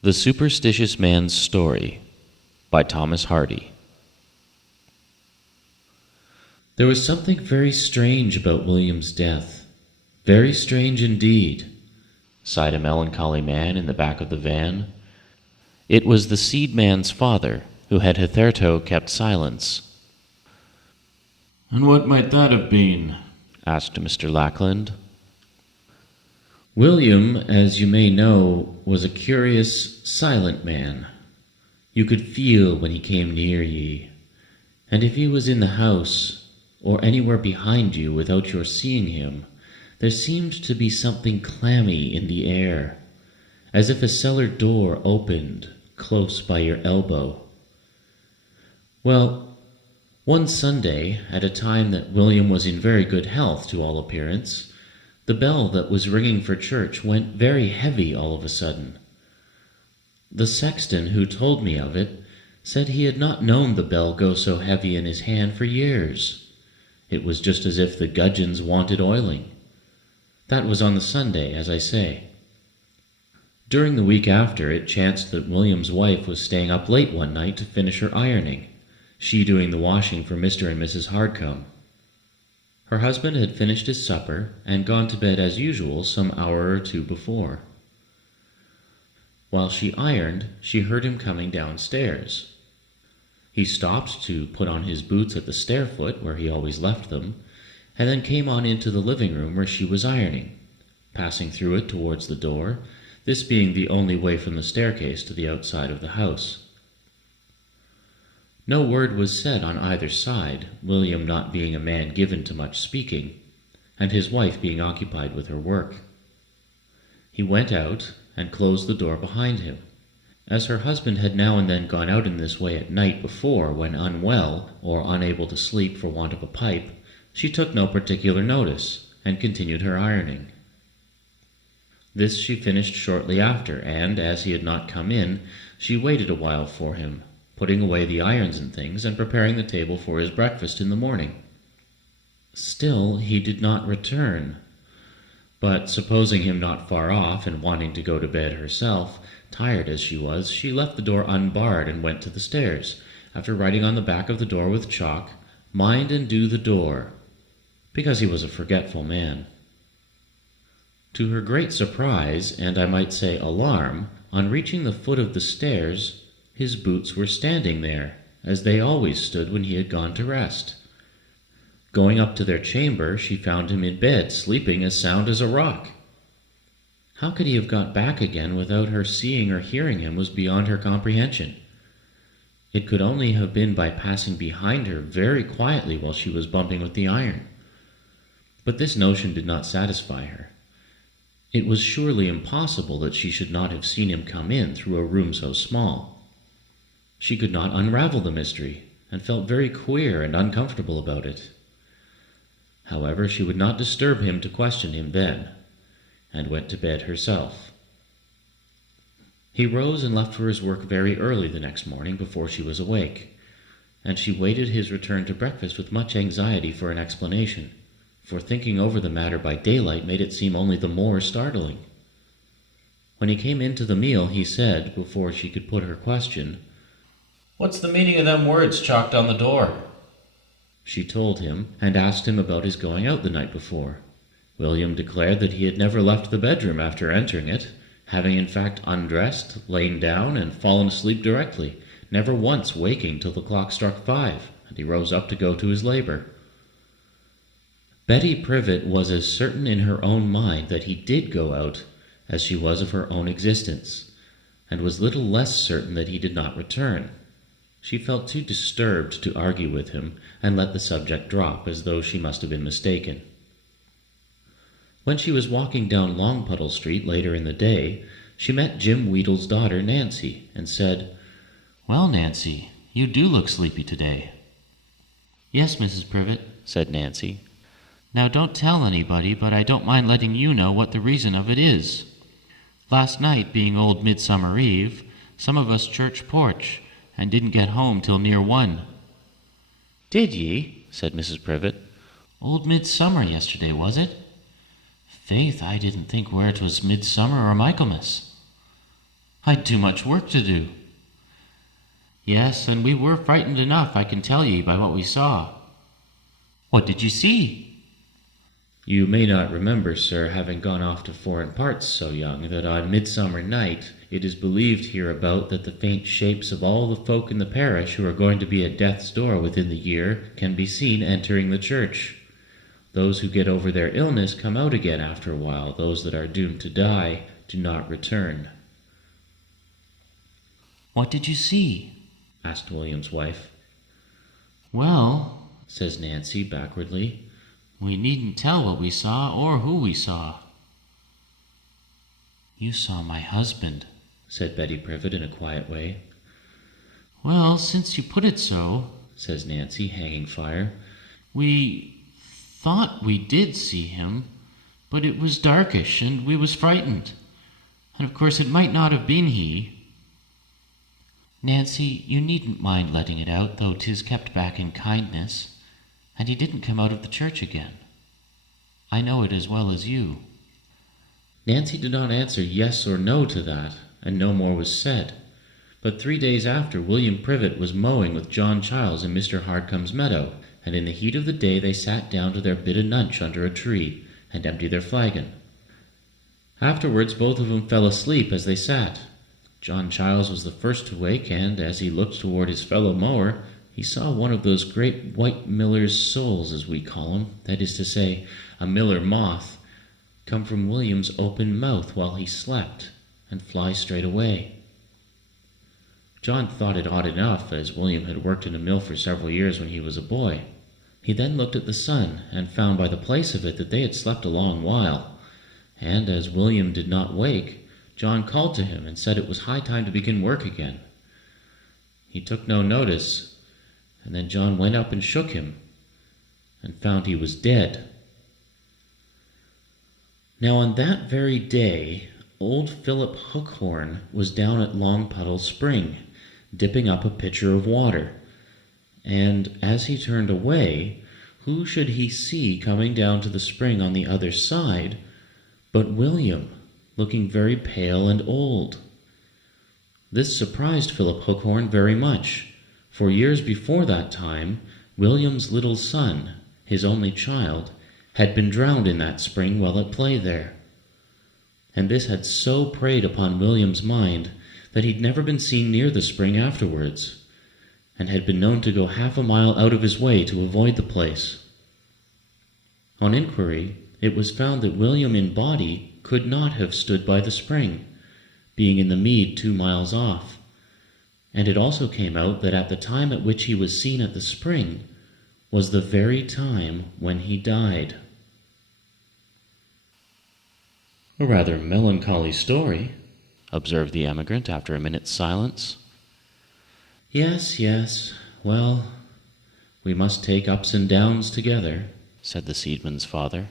The Superstitious Man's Story by Thomas Hardy. There was something very strange about William's death. Very strange indeed, sighed a melancholy man in the back of the van. It was the seed man's father, who had hitherto kept silence. "And what might that have been?" asked Mr. Lackland. William, as you may know, was a curious, silent man. You could feel when he came near ye, and if he was in the house, or anywhere behind you without your seeing him, there seemed to be something clammy in the air, as if a cellar door opened close by your elbow. Well, one Sunday, at a time that William was in very good health to all appearance, the bell that was ringing for church went very heavy all of a sudden. The sexton who told me of it said he had not known the bell go so heavy in his hand for years. It was just as if the gudgeons wanted oiling. That was on the Sunday, as I say. During the week after, it chanced that William's wife was staying up late one night to finish her ironing, she doing the washing for Mr. and Mrs. Hardcombe. Her husband had finished his supper and gone to bed as usual some hour or two before. While she ironed, she heard him coming downstairs. He stopped to put on his boots at the stair-foot where he always left them, and then came on into the living room where she was ironing, passing through it towards the door, this being the only way from the staircase to the outside of the house. No word was said on either side, William not being a man given to much speaking, and his wife being occupied with her work. He went out and closed the door behind him. As her husband had now and then gone out in this way at night before when unwell or unable to sleep for want of a pipe, she took no particular notice and continued her ironing. This she finished shortly after, and as he had not come in, she waited a while for him, putting away the irons and things, and preparing the table for his breakfast in the morning. Still he did not return, but supposing him not far off, and wanting to go to bed herself, tired as she was, she left the door unbarred and went to the stairs, after writing on the back of the door with chalk, "Mind and do the door," because he was a forgetful man. To her great surprise, and I might say alarm, on reaching the foot of the stairs, his boots were standing there, as they always stood when he had gone to rest. Going up to their chamber, she found him in bed, sleeping as sound as a rock. How could he have got back again without her seeing or hearing him was beyond her comprehension. It could only have been by passing behind her very quietly while she was bumping with the iron. But this notion did not satisfy her. It was surely impossible that she should not have seen him come in through a room so small. She could not unravel the mystery, and felt very queer and uncomfortable about it. However, she would not disturb him to question him then, and went to bed herself. He rose and left for his work very early the next morning before she was awake, and she waited his return to breakfast with much anxiety for an explanation, for thinking over the matter by daylight made it seem only the more startling. When he came in to the meal, he said, before she could put her question, "What's the meaning of them words chalked on the door?" She told him, and asked him about his going out the night before. William declared that he had never left the bedroom after entering it, having in fact undressed, lain down, and fallen asleep directly, never once waking till the clock struck 5, and he rose up to go to his labour. Betty Privet was as certain in her own mind that he did go out as she was of her own existence, and was little less certain that he did not return. She felt too disturbed to argue with him, and let the subject drop, as though she must have been mistaken. When she was walking down Longpuddle Street later in the day, she met Jim Weedle's daughter, Nancy, and said, "Well, Nancy, you do look sleepy today." "Yes, Mrs. Privet," said Nancy. "Now don't tell anybody, but I don't mind letting you know what the reason of it is. Last night, being old Midsummer Eve, some of us church porch, and didn't get home till near 1. "Did ye?" said Mrs. Privet. "Old Midsummer yesterday, was it? Faith, I didn't think where 'twas Midsummer or Michaelmas." I'd too much work to do. Yes, and we were frightened enough, I can tell ye, by what we saw. What did you see? You may not remember, sir, having gone off to foreign parts so young, that on midsummer night it is believed hereabout that the faint shapes of all the folk in the parish who are going to be at death's door within the year can be seen entering the church. Those who get over their illness come out again after a while. Those that are doomed to die do not return. What did you see? Asked William's wife. Well, says Nancy backwardly, we needn't tell what we saw or who we saw. You saw my husband, said Betty Privet in a quiet way. Well, since you put it so, says Nancy, hanging fire, we thought we did see him, but it was darkish and we was frightened. And of course it might not have been he. Nancy, you needn't mind letting it out, though 'tis kept back in kindness, and he didn't come out of the church again. I know it as well as you. Nancy did not answer yes or no to that, and no more was said. But 3 days after, William Privet was mowing with John Giles in Mr. Hardcome's meadow, and in the heat of the day they sat down to their bit of nunch under a tree, and emptied their flagon. Afterwards both of them fell asleep as they sat. John Giles was the first to wake, and as he looked toward his fellow mower, he saw one of those great white miller's souls, as we call 'em, that is to say, a miller moth, come from William's open mouth while he slept, and fly straight away. John thought it odd enough, as William had worked in a mill for several years when he was a boy. He then looked at the sun, and found by the place of it that they had slept a long while, and as William did not wake, John called to him and said it was high time to begin work again. He took no notice, and then John went up and shook him, and found he was dead. Now on that very day, old Philip Hookhorn was down at Longpuddle Spring, dipping up a pitcher of water, and as he turned away, who should he see coming down to the spring on the other side but William, looking very pale and old. This surprised Philip Hookhorn very much, for years before that time, William's little son, his only child, had been drowned in that spring while at play there. And this had so preyed upon William's mind that he'd never been seen near the spring afterwards, and had been known to go 1/2 mile out of his way to avoid the place. On inquiry, it was found that William in body could not have stood by the spring, being in the mead 2 miles off, and it also came out that at the time at which he was seen at the spring was the very time when he died. A rather melancholy story, observed the emigrant after a minute's silence. Yes, yes, well, we must take ups and downs together, said the seedsman's father.